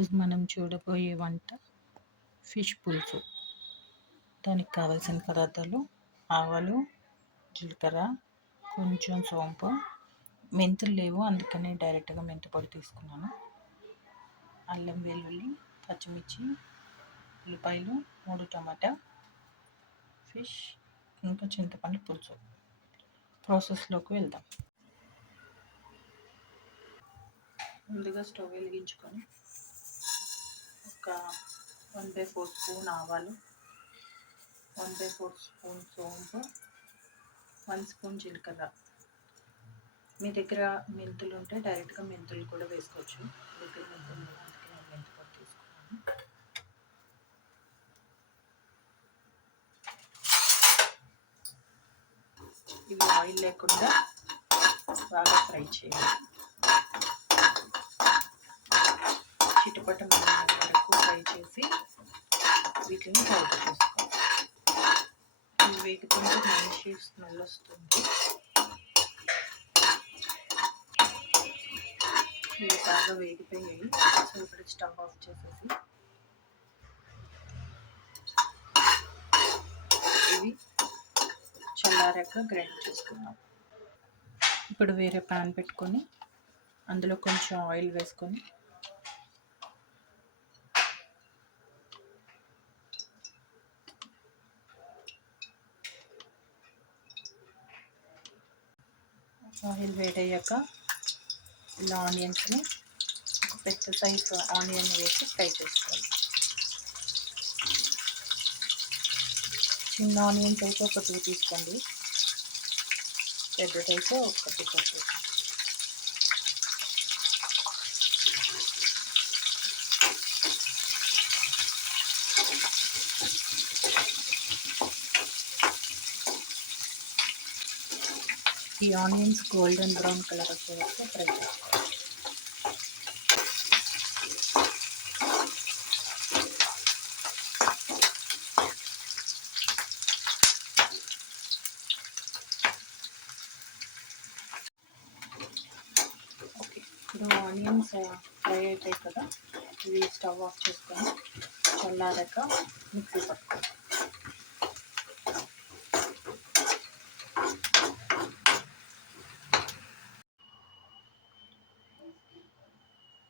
ఈరోజు మనం చూడబోయే వంట ఫిష్ పులుసు. దానికి కావాల్సిన పదార్థాలు: ఆవాలు, జీలకర్ర, కొంచెం సోంపు, మెంతులు లేవు అందుకని డైరెక్ట్గా మెంతి పొడి తీసుకున్నాను, అల్లం వెల్లుల్లి, పచ్చిమిర్చి, ఉల్లిపాయలు, 3 టమాటా, ఫిష్, ఇంకా చింతపండు పులుసు. ప్రాసెస్లోకి వెళ్దాం. ముందుగా స్టవ్ వెలిగించుకొని ఒక 1/4 స్పూన్ ఆవాలు, 1/4 స్పూన్ సోంపు, 1 స్పూన్ జీలకర్ర. మీ దగ్గర మెంతులు ఉంటే డైరెక్ట్గా మెంతులు కూడా వేసుకోవచ్చు. దగ్గర మెంతులు అందుకే నేను మెంతి పొడి తీసుకున్నాను. ఇవి ఆయిల్ లేకుండా బాగా ఫ్రై చేయాలి. చిటపట వరకు ఫ్రై చేసి వీటిని పౌడర్ చేసుకోవాలి. ఇవి వేగుతుంటే మంచి స్మెల్ వస్తుంది. ఇవి బాగా వేగిపోయాయి. సో ఇప్పుడు స్టవ్ ఆఫ్ చేసేసి ఇవి చల్లారాక గ్రైండ్ చేసుకుందాం. ఇప్పుడు వేరే ప్యాన్ పెట్టుకొని అందులో కొంచెం ఆయిల్ వేసుకొని ఆయిల్ వేడయ్యాక ఇలా ఆనియన్స్ని, ఒక పెద్ద సైజు ఆనియన్ వేసి ఫ్రై చేసుకోవాలి. చిన్న ఆనియన్స్ అయితే ఒక 2 తీసుకోండి, పెద్దదైతే ఒకటి సరిపోతుంది. ఈ ఆనియన్స్ గోల్డెన్ బ్రౌన్ కలర్ వచ్చే వరకు ఫ్రై చేసుకోవాలి. ఓకే, ఇప్పుడు ఆనియన్స్ ఫ్రై అవుతాయి కదా, ఇవి స్టవ్ ఆఫ్ చేసుకొని చల్లారాక మిక్సీ పట్టుకోవాలి.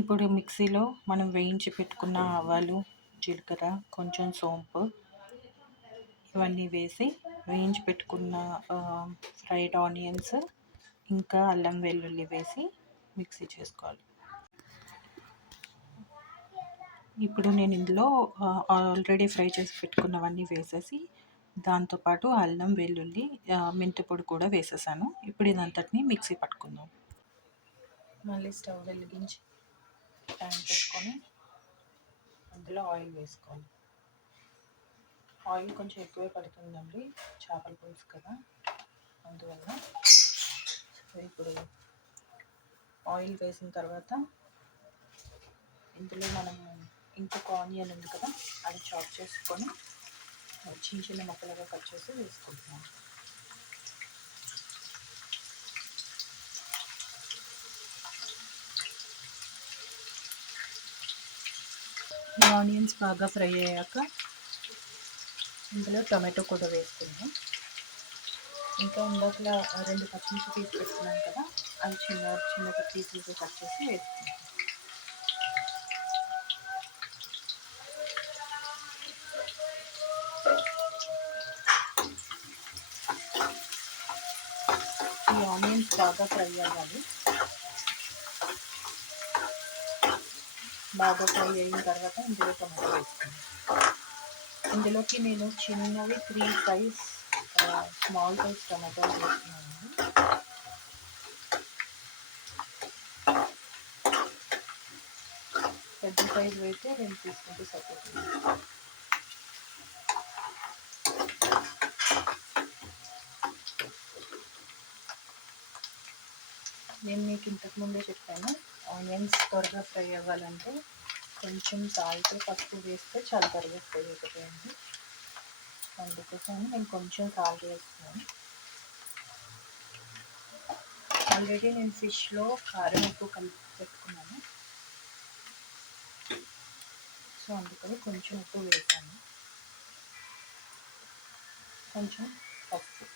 ఇప్పుడు మిక్సీలో మనం వేయించి పెట్టుకున్న ఆవాలు, జీలకర్ర, కొంచెం సోంపు ఇవన్నీ వేసి వేయించి పెట్టుకున్న ఫ్రైడ్ ఆనియన్స్ ఇంకా అల్లం వెల్లుల్లి వేసి మిక్సీ చేసుకోవాలి. ఇప్పుడు నేను ఇందులో ఆల్రెడీ ఫ్రై చేసి పెట్టుకున్నవన్నీ వేసేసి దాంతోపాటు అల్లం వెల్లుల్లి మెంతి పొడి కూడా వేసేసాను. ఇప్పుడు ఇదంతటిని మిక్సీ పట్టుకుందాం. మళ్ళీ స్టవ్ వెలిగించి ప్యాన్ పెట్టుకొని అందులో ఆయిల్ వేసుకోవాలి. ఆయిల్ కొంచెం ఎక్కువే పడుతుందండి, చేపల పులుసు కదా, అందువల్ల. ఇప్పుడు ఆయిల్ వేసిన తర్వాత ఇందులో మనం ఇంకొక ఆనియన్ ఉంది కదా, అది చాప్ చేసుకొని చిన్న చిన్న ముక్కలుగా కట్ చేసి వేసుకుంటున్నాం. ఈ ఆనియన్స్ బాగా ఫ్రై అయ్యాక ఇందులో టొమాటో కూడా వేసుకుందాం. ఇంకా ఇందాకలా 2 పచ్చిమిర్చి తీసి పెట్టుకున్నాం కదా, అవి చిన్న పీసులుగా కట్ చేసి వేసుకుంటాం. ఈ ఆనియన్స్ బాగా ఫ్రై అవ్వాలి. బాగా ఫ్రై అయిన తర్వాత ఇందులో టొమాటో వేసుకుంటాం. ఇందులోకి నేను చిన్నవి 3 సైజ్ స్మాల్ సైజ్ టమాటాలు వేసుకున్నాను. పెద్ద సైజు అయితే 2 తీసుకుంటే సరిపోతుంది. నేను మీకు ఇంతకుముందే చెప్పాను, ఆనియన్స్ త్వరగా ఫ్రై అవ్వాలంటే కొంచెం సాల్ట్, పసుపు వేస్తే చాలా త్వరగా ఫ్రై అయిపోతాయండి. అందుకోసం నేను కొంచెం సాల్ట్ వేస్తున్నాను. ఆల్రెడీ నేను ఫిష్లో కారం ఎక్కువ కలిపి పెట్టుకున్నాను. అందుకని కొంచెం ఉప్పు వేసాను, కొంచెం పసుపు.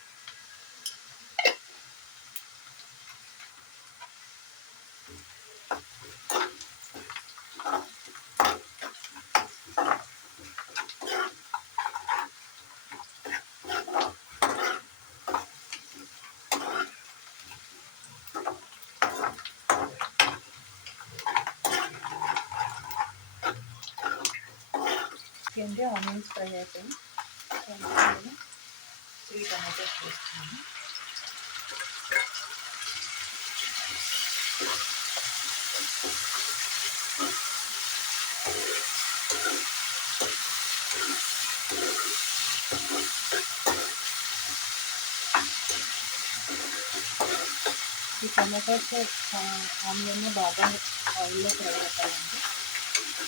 ఏంటి ఆనియన్స్ ఫ్రై అయిపోయి నేను 3 టమాటోస్ వేస్తున్నాను. ఈ టమాటోస్ ఆనియన్ బాగా ఆయిల్లో ఫ్రై అవుతాయండి.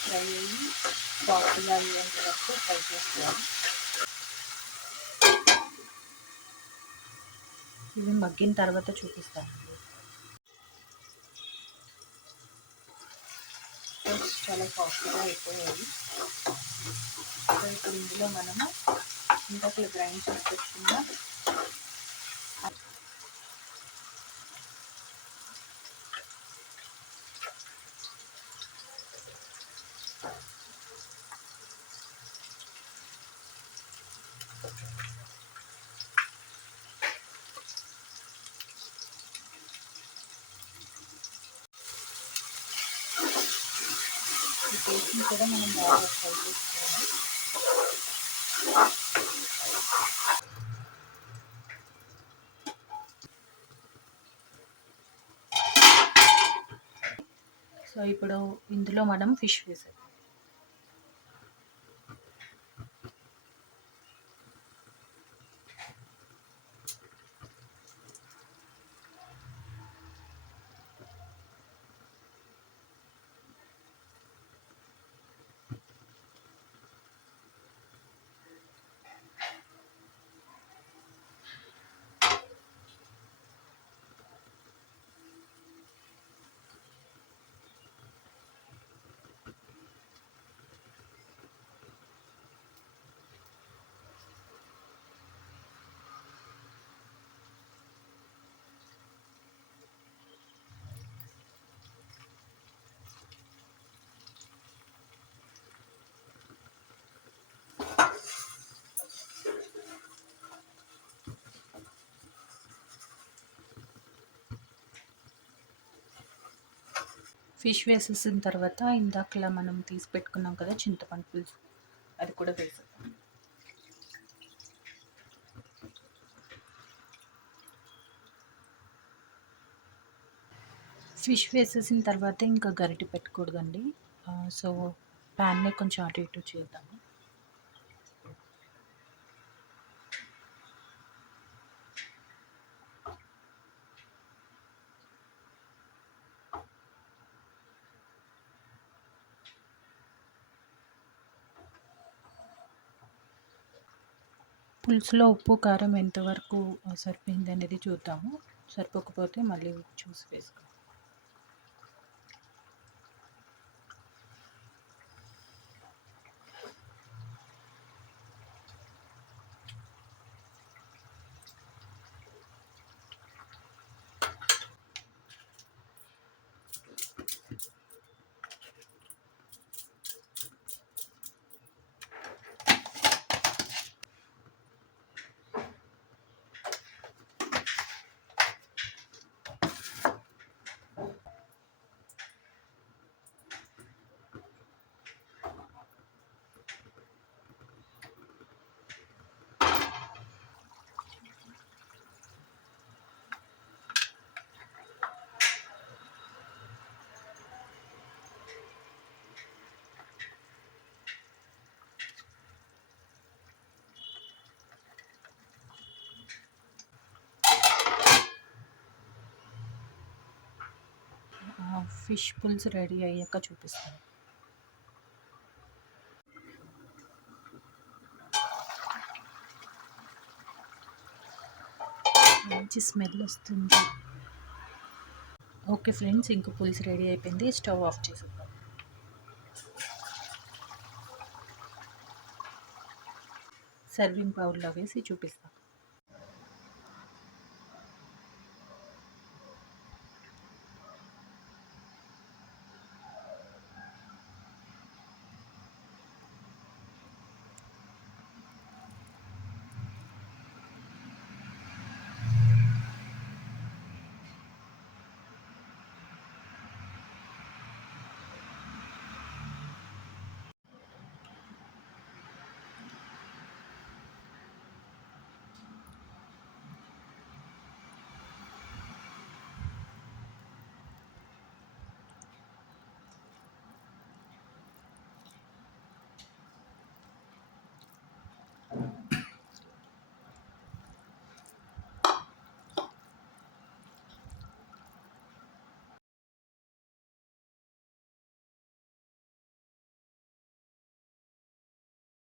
ఫ్రై అయ్యి సాఫ్ట్గా అయ్యేంత వరకు ఫ్రై చేసుకోవాలి. ఇవి మగ్గిన తర్వాత చూపిస్తానండి. చాలా సాఫ్ట్గా అయిపోయాయి. సో ఇప్పుడు ఇందులో మనము ఇంకొక గ్రైండ్ చేసి పెట్టుకున్న ఈ పేస్ట్ని కూడా మనం బాగా ఫ్రై చేసుకోవాలి. సో ఇప్పుడు ఇందులో మనం ఫిష్ వేసాం. ఫిష్ వేసేసిన తర్వాత ఇందాకలా మనం తీసి పెట్టుకున్నాం కదా చింతపండు పులుసు, అది కూడా వేసేద్దాం. ఫిష్ వేసేసిన తర్వాత ఇంకా గరిటె పెట్టకూడదండి. సో ప్యాన్ని కొంచెం అటు ఇటు చేద్దాము. పులుసులో ఉప్పు కారం ఎంతవరకు సరిపోయింది అనేది చూద్దాము. సరిపోకపోతే మళ్ళీ చూసి వేసుకో. ఫిష్ పులుసు రెడీ అయ్యాక చూపిస్తాను. మంచి స్మెల్ వస్తుంది. ఓకే ఫ్రెండ్స్, ఇంకో పులుసు రెడీ అయిపోయింది. స్టవ్ ఆఫ్ చేసేద్దాం. సర్వింగ్ బౌల్లో వేసి చూపిస్తాను.